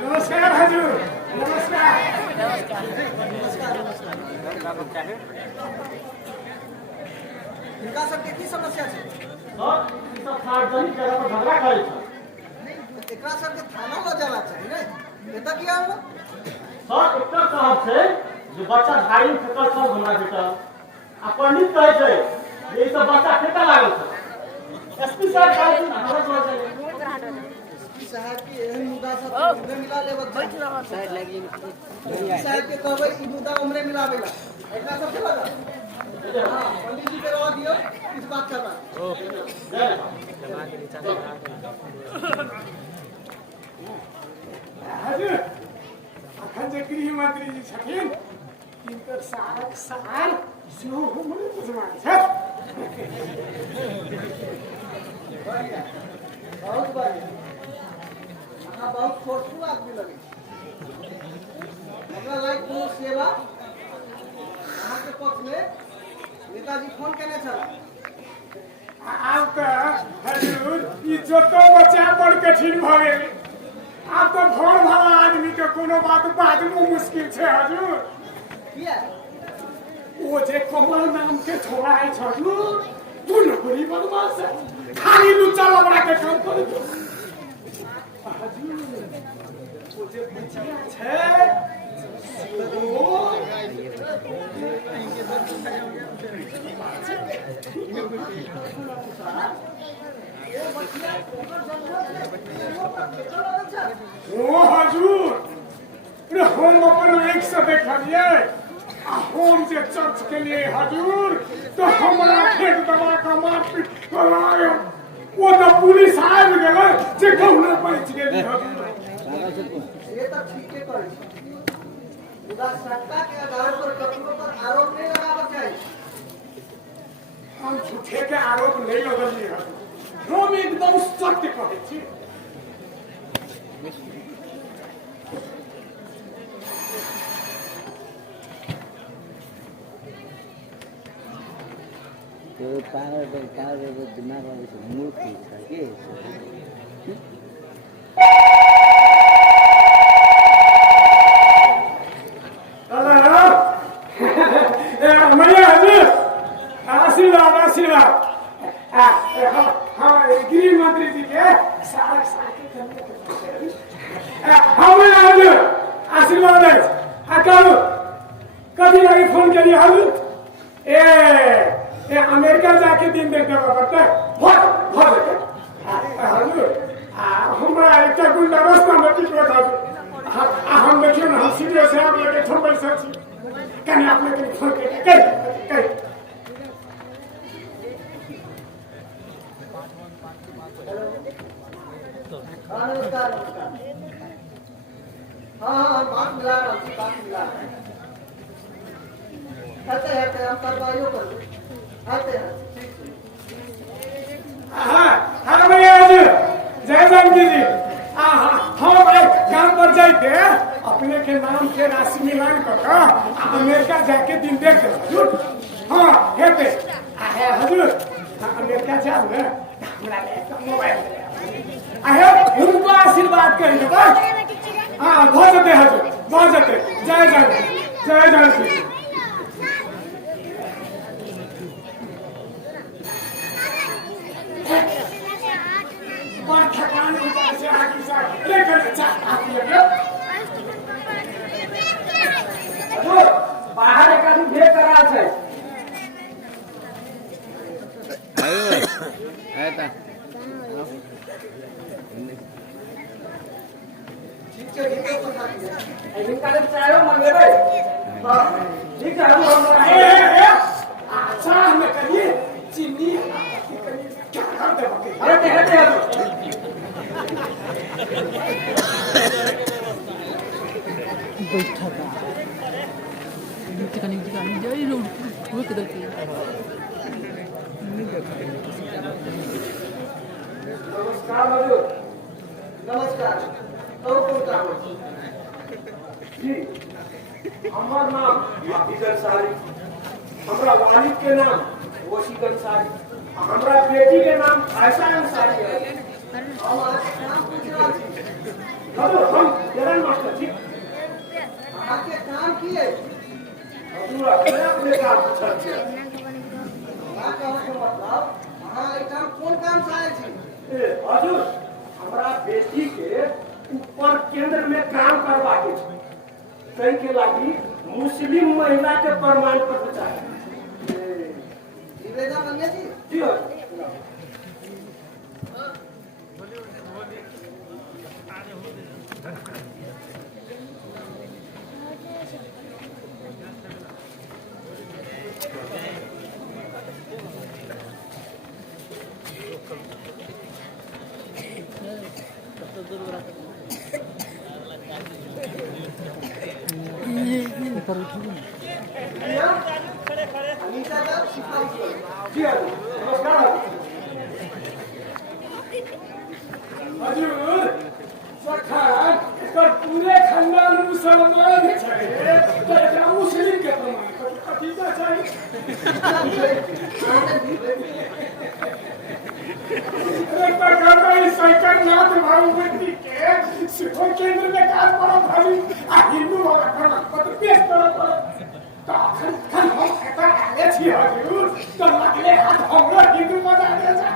नमस्कार हजूर, नमस्कार। हिनका सबके की समस्या छै? सर, ई सब सार्वजनिक जगह पर झगड़ा करे छै। एकरा सबके थाना ल जाना चाही ने। एतऽ की आलो? सर, एकटा साहब छै जे बच्चा धारी फेंकल सब हमरा भेटल। आ पंडित कहै छै जे ई सब बच्चा फेंकऽ लागल छै। एसपी साहब कहै छै हमरा जोड़ दे। एसपी साहब के एहन मुद्दा सब उम्रे मिला लेबक साइड लागी। साहब के कहबै ई मुद्दा उम्रे मिलाबे ला। एकरा सब के लगा। हां, पंडित जी के रवा दियो, इस बात करना। हजूर, अखन जे गृह मंत्री जी छथिन तिनकर सारक साल सेहो हमरे बुझबाक छै। बहुत बढ़िया। अहाँ बहुत फोर्सफुल आदमी लगे। हमरा लाइक कोनो सेवा अहाँके पक्ष में नेताजी फोन केने छला। आब तऽ हजूर ई जोतो बच्चा बड़ कठिन भऽ गेल। आब तऽ भोर भाला आदमी के कोनो बात बाजबो मुश्किल छै हजूर। किया? वो जे कमल नाम के छोड़ा है हजूर, तू नौकरी बदमाश है, खाली लुच्चा लबड़ा के काम करे तो। हजूर, वो जे बचिया छै वो ओ हजूर, रे हम अपन आँख से देखलिए। हम जे चर्च के लिए हजूर तो हमरा खेत दबा के मारपीट करायो। वो तो पुलिस आबि गेलै जे कहुना बच गेली हजूर। ये तो ठीक है करे। मुदा सत्ता के आधार पर ककरो पर आरोप नहीं लगाबक चाही। हम झूठे के आरोप नहीं लगलिए हजूर, हम एकदम सत्य कहै छी। तो पावर दिमाग में मूर्ख है के मैया हजूर, आशीर्वाद आशीर्वाद। हाँ, गृह मंत्री जी के सारक हाँ मैया हजूर, आशीर्वाद है। कहू कथी लगे फोन करिए हजूर? ए अमेरिका जाके दिन देख देबा पड़तै। भऽ जेतै हजूर। हमरा एकटा गुंडागर्दी में टिकट हजूर। हम देखियो ना, हम सीधे से आप लेके छोड़ बैसल छी। कहीं आपने कहीं फोन करिए कहीं। नमस्कार। हाँ, बात मिला रहा हूँ, बात मिला रहा हूँ। हते हम कार्रवाई कर हते हाँ भैया हजूर, जय जानकी जी। हम काम पर जाके अपने के नाम के राशि मिलान कर अमेरिका जाके दिन देख हजूर। हाँ हेते हजूर, अमेरिका जाओ ना, हमरा मोबाइल उनको आशीर्वाद कर देबै। हाँ भऽ जेतै हजूर, भऽ जेतै। जय जानकी, जय जानकी। थकान से आगे से लेकर बाहर एक आदमी भेज करा छै। ठीक है, ठीक है, पता किया। इनका जब चाहे मंगेबे। ठीक है, अच्छा हमें करिए चीनी क्या कर दे बाकी। अरे नमस्कार हजूर। नमस्कार। और कौन काम है? जी हमार नाम हाफिज अंसारी, हमरा वालिद के नाम वसीक अंसारी, हमरा बेटी के नाम आयशा अंसारी है। हमारे नाम गुजरात जी। हेलो, हम जरन मास्टर जी। आपके काम की है? हजूर अपने काम पूछल छै। का कहने के मतलब हाँ एक काम कौन काम से आए छी? हजूर हमरा बेटी के ऊपर केंद्र में काम करवाके छै, तै के लागी मुस्लिम महिला के प्रमाण पत्र चाहिए। निवेदन रंगे जी जी हो। अनीता का सिफारिश करो। जी हजूर, नमस्कार हजूर। सखान एकर पूरे खानदान मुसलमान छै, तो एकरा मुस्लिम के प्रमाण पत्र कथीका चाही? एक प्रकार का इस सरकार नाथ भगवती के सिखो केंद्र में काज करत हई आ हिंदू वाला प्रमाण पत्र पेश करत हई। तो अखन हम एकर आगे छी हजूर, तो लगले हाथ हमरो हिंदू बना दे जा।